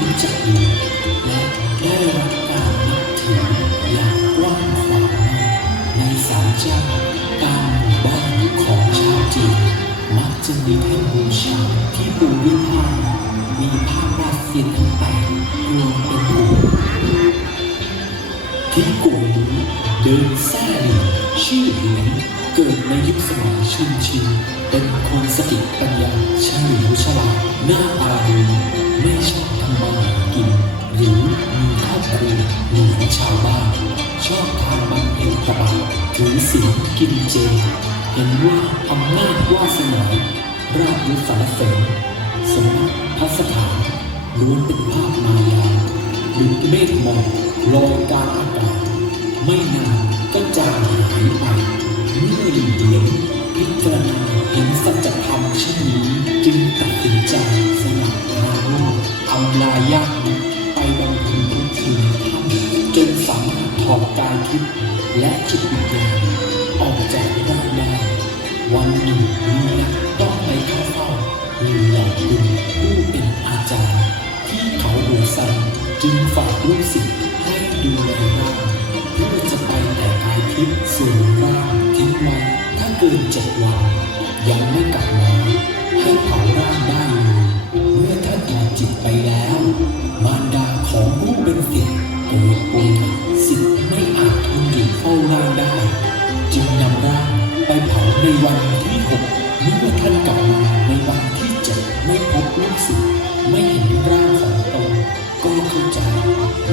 รู้จักดีและได้รับการนับถืออย่างกว้างขวางในศาลเจ้าตามหมู่บ้านของชาวจีนมักจะมีแท่นบูชาที่ปูด้วยผ้ามีภาพวาดเซียนทั้งแปดรวมเป็นผูทิ้งกวยนี้เดินแซ่หลิชื่อเหรียญเกิดในยุคสมัยชุนชินเป็นคนสติปัญญาเฉลียวฉลาด หน้าตาดีไม่ชอบทำมาหากิน หรือมีครอบครัวเหมือนชาวบ้านชอบทานบำเพ็ญตบะถือศีลกินเจ เห็นว่าอำนาจวาสนาราบยศสารเสริญสมบัติพัสถานล้วนเป็นภาพมายาหรือเมฆหมอกลอยกลางอากาศไม่นานก็จางหายไปเมื่อหลีเหลียงพิจารณาเห็นสัจธรรมเช่นนี้จึงตัดสินใจำลาญาติมิตรไปบำเพ็ญทุกทีในถ้ำจนสามารถถอดกายทิพย์และจิตวิญญาณออกจากร่างได้วันหนึ่งมีนักต้องไปเข้าเฝ้าหรือหล่าคุณผู้เป็นอาจารย์ ที่เขาหัวสันจึงฝากลูกศิษย์ให้ดูแลร่างเพื่อจะไปแต่กายทิพย์สู่ร่างทิ้งไว้ถ้าเกินเจ็ดวันยังไม่กลับ แล้ว มารดาของผู้เป็นศิษย์โกรธปุยศิษย์ไม่อาจทนอยู่เฝ้าร่างได้ จึงนำร่างไปเผาในวันที่หกเมื่อท่านกลับมาในวันที่เจ็ดไม่พบลูกศิษย์ไม่เห็นร่างของตนก็เข้าใจ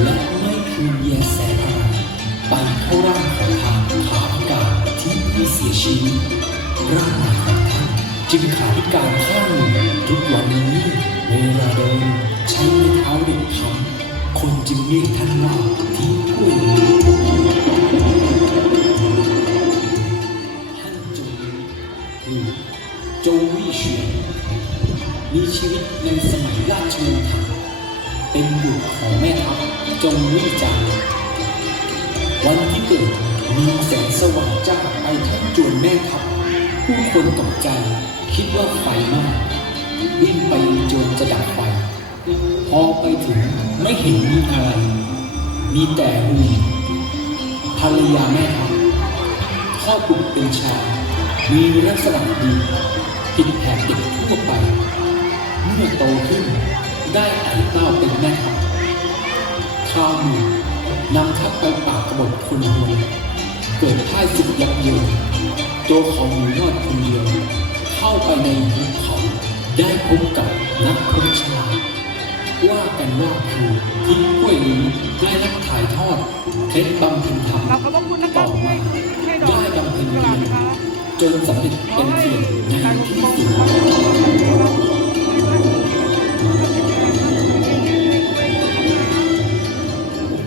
และไม่คืนเยียแสอะไรไปเข้าร่างของทางขาพิการที่ผู้เสียชีวิตร่างหม่ของท่านจึงขาพิการข้างหนึ่งทุกวันนี้ ลาเดินใช้ไม้เท้าเด็กค้ำคนจึงเรียกท่านว่าทิ้งกล้ยท่านจงหรือโจวี่เฉียนมีชีวิตในสมัยราชวงศ์ถังเป็นบุตรของแม่ทัพจงวี่จางวันที่เกิดมีแสงสว่างจ้าไปทั้งจวนแม่ทัพผู้คนตกใจคิดว่าไฟไหม้ วิ่งไปโจรจะดับไฟพอไปถึงไม่เห็นมีอะไร มีแต่หูภรรยาแม่ทัพพ่อบุตรเป็นชายมีลักษณะดีผิดแผกเด็กทั่วไป เมื่อโตขึ้นได้ไต่เต้าเป็นแม่ทัพข้าวหมูนำทัพไปปราบกบฏคนหนเกิดพ่ายศึกยับเยินตัวของหมูรอดคนเดียว เข้าไปในภูเข ได้พบกับนักพรตฉลาดว่ากันว่าคือทิ้งกล้วยนี้ได้รับถ่ายทอดเคล็ดบำเพ็ญธรรมเราขอบพระคุณนะครัต่บอมาให้ดอกได้บำเพ็ญกเพีลายรนะคะจนสำเร็จขอเป็นให้เพียรในการที่ปกสุดป้อง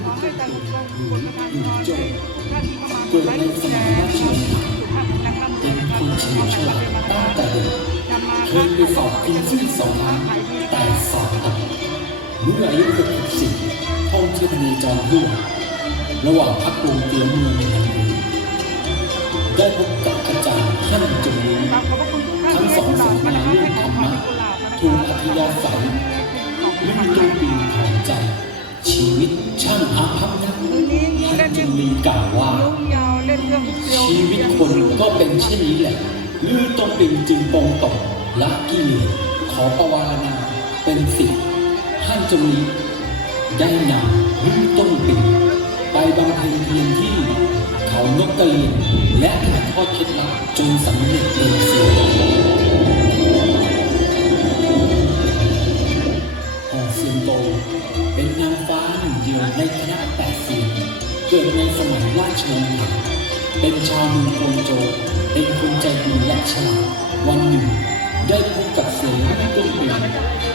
ขอให้การปกป้องคนประทานพรให้ท่านที่เข้ามาเกิดไว้ในดูสแลมัยราชควาวมงศ์สุขภาพแข็งแรงร่ำรวเป็ยนนะคครับนเฉลียวฉลาดตั้งแต่เด็กนำมา เคยไปสอบคุณซึ่งสองครั้งแต่สอบตกเมื่ออายุ64ท่องเที่ยวพเนจรทั่วระหว่างพักโรงเตรียมเมืองในฮันดูได้พบกับอาจารย์ท่านจงรู้ขอบพระคุณทุกท่านที่ให้กุหลาบมานะคะให้ของขวัญกุหลาบนะคะถูกอัธยาศัยขอบคุณลื่นค่ะตุ้มปีของใจ ชีวิตช่างอาภัพนักท่านจึงมีกล่าวว่า ชีวิตคนก็เป็นเช่นนี้แหละลื่นต้องเป็นจึงปองตก ละกิเลสขอประวารณาเป็นสิทธิ์ท่านจงมีได้นำลื่นต้องเป็นไปบำเพ็ญเพียรที่เขานกกระเรียนและถ่ายทอดเคล็ดลับจนสำเร็จเป็นเสียงฮองเซียนโตเป็นนางฟ้าหนึ่งเดียวในคณะแปดเสียงเกิดในสมัยราชวงศ์เป็นชาวเมืองกงโจเป็นคนใจดีและฉลาดวันหนึ่ง ได้พบกับเสียงลื่ต้นปี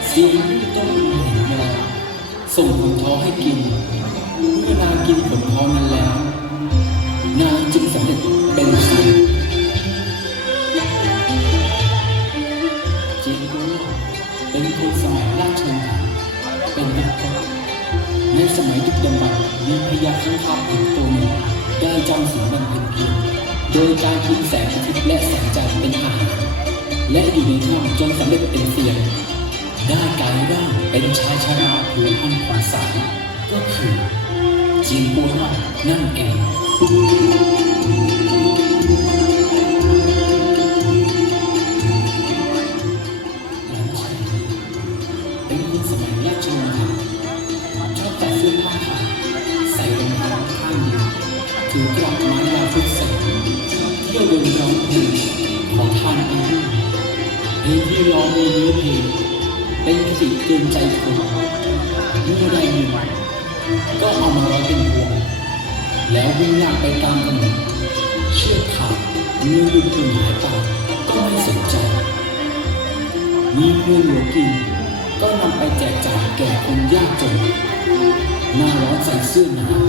เสียงลื่ต้นปีเห็นแล้วส่งผลท้อให้กินเมื่อนางกินผลท้อนั้นแล้ว นางจึงสำเร็จเป็นสิงเจียงกุนเป็นคนสมัยราชวงศ์ถังเป็นนักพรตในสมัยดึกดำบรรพ์มีพญาข้างคาวอีกตัวหนึ่งได้จำศีลบำเพ็ญเพียรโดยการกินแสงอาทิตย์และแสงจันทร์เป็นอาหาร และอยู่ในถ้ำจนสำเร็จเป็นเซียนได้กลายร่างเป็นชายชาราผิวพรรณผ่องใสก็คือจีนปัวนนั่นเองหลังชายเป็นคนสมัยราชงศ์ถังชอบแต่เสื้อผ้าขาวใส่รองเท้าข้าเดียวถือกรอกไม้ยาวฟุตแสงเที่ยวเดินร้องเพลง ที่ร้องมีเนื้อเพลงเป็นคติเตือนใจคนเมื่อใดหนึ่ก็เอามาร้อยเป็นพวงแล้ววิ่งลากไปตามถนนเชือกขาดเนื้อลุกเป็นหายไปก็ไม่สนใจมีเงินหลือกิน ก็นำไปแจกจ่ายแก่คนยากจนหน้าร้อนใส่เสื้อหนาว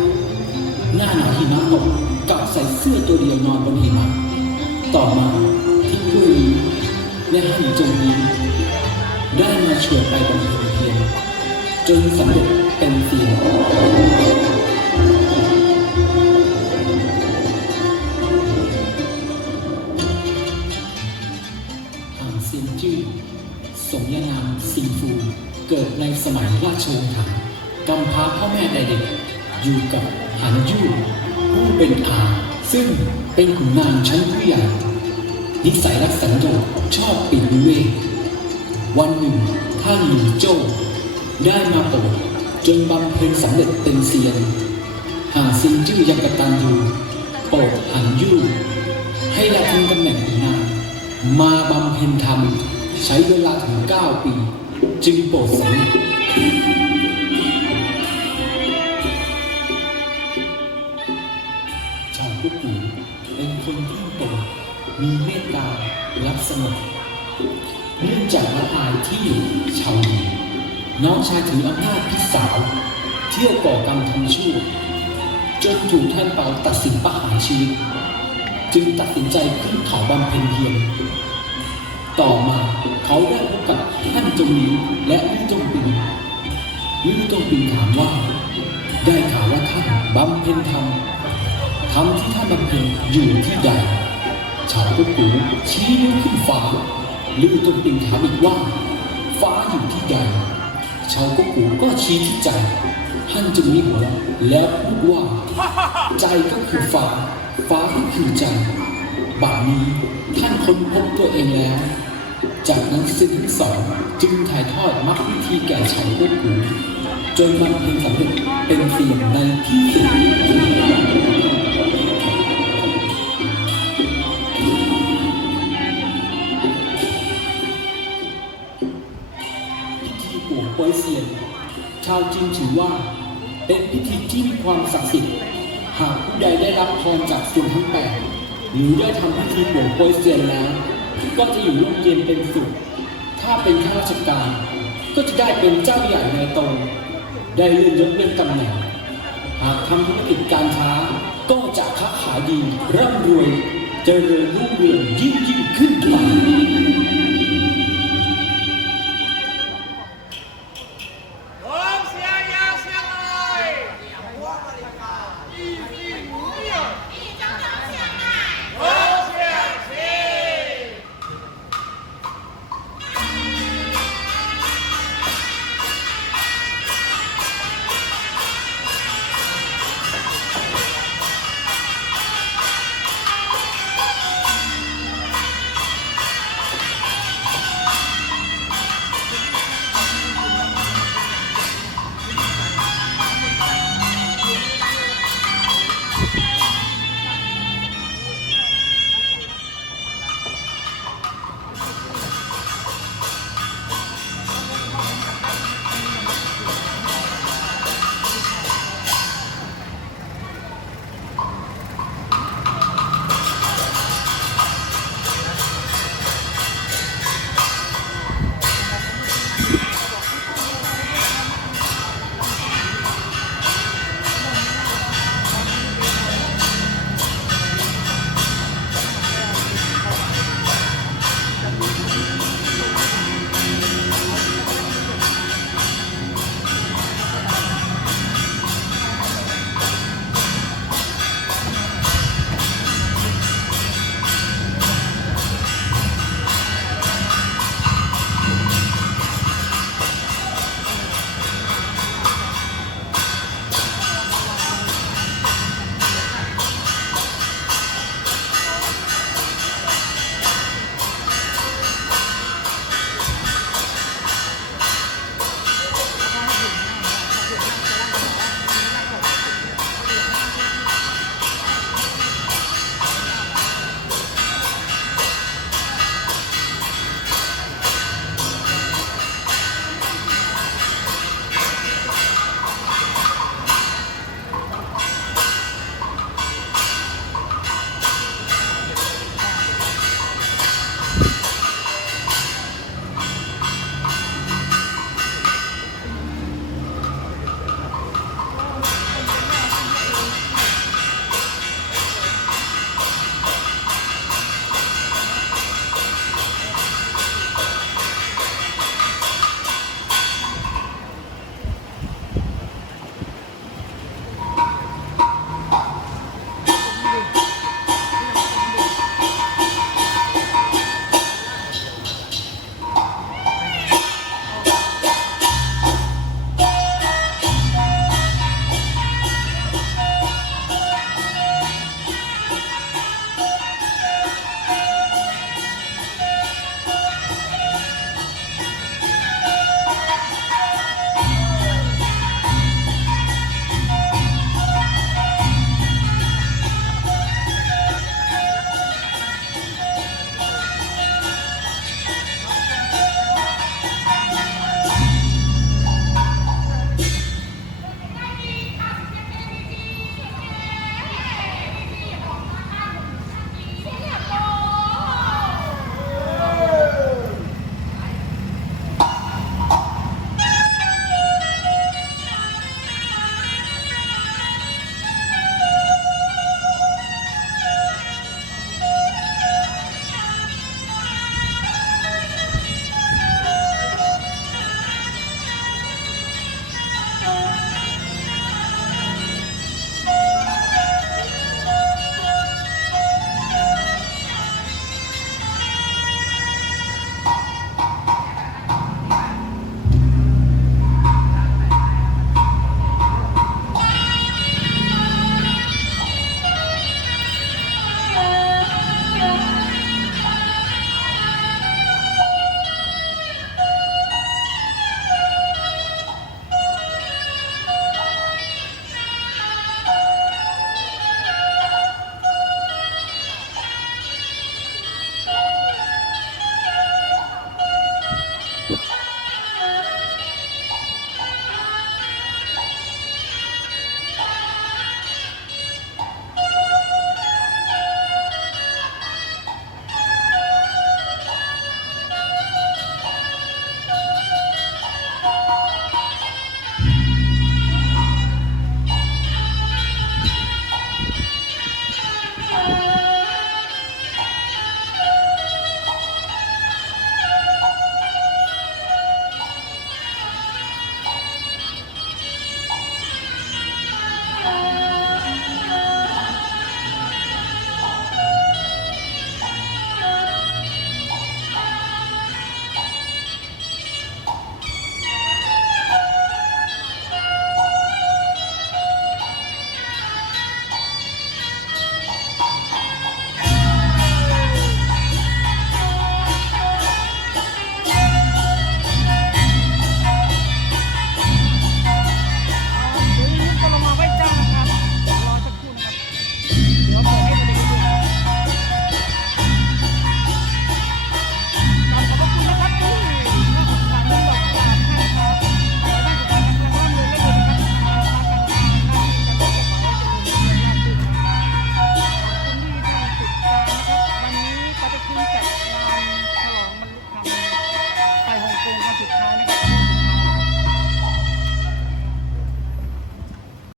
หน้าหนาวหิมะตกกับใส่เสื้อตัวเดียวนอนบนหิมะต่อมาที่เพื่อนนี้ และฮันจงนี้ ได้มาชวนไปบำเพ็ญเพียรจนสำเร็จเป็นเสียงหางเซียนจื้อสมญานามซิงฟูเกิดในสมัยราชวงศ์ถังกำพร้าพ่อแม่แต่เด็ก อยู่กับหันยู่ผู้เป็นอาซึ่งเป็นขุนนางชั้นผู้ใหญ่ นิสัยรักสันโดษชอบปีกวิเวกวันหนึ่งท่านหลิวโจ้ได้มาโปรดจนบำเพ็ญสำเร็จเป็นเซียน หาซิงจื้อยังกตันอยู่โปรดหันยู่ให้ละทิ้งตำแหน่งขุนามาบำเพ็ญธรรม ใช้เวลาถึง9ปี จึงโปรดสำเร็จ รับสมัครเนื่องจากละอายที่ชาวลีน้องชายถืออำนาจพิสาว เที่ยวก่อกรรมทำชั่วจนถูกท่านเปาตัดสินประหารชีวิต จึงตัดสินใจขึ้นเขาบำเพ็ญเพียรต่อมาเขาได้พบกับท่านจงหลิวและลี่จงปิงลี่จงปิงถามว่า ได้ข่าวว่าท่านบำเพ็ญธรรมธรรมที่ท่านบำเพ็ญอยู่ที่ใด ชาวกุกูชี้นิ้วขึ้นฟ้าลี่จงปิงถามอีกว่า ฟ้าอยู่ที่ใดชาวกุกูก็ชี้ที่ใจท่านจึงมีหัวแล้วพูดว่า ใจก็คือฟ้า ฟ้าก็คือใจบัดนี้ท่านค้นพบตัวเองแล้ว จากนั้นซึ่งทั้งสองจึงถ่ายทอดมรรควิธีแก่ชาวพวกหูจนมันเพ็ญสำเร็จเป็นเสียงในที่สุดาวจีนถือว่า เป็นพิธีที่มีความศักดิ์สิทธิ์ หากผู้ใดได้รับพรจากส่วนทั้งแปดหรือได้ทำพิธีปลงโปยเซียนแล้วก็จะอยู่ร่มเย็นเป็นสุข ถ้าเป็นข้าราชการ ก็จะได้เป็นเจ้าใหญ่ในตนได้เลื่อนยศเลื่อนตำแหน่ง หากทำธุรกิจการค้าก็จะค้าขายดีร่ำรวยเจริญรุ่งเรืองยิ่งยิ่งขึ้นไป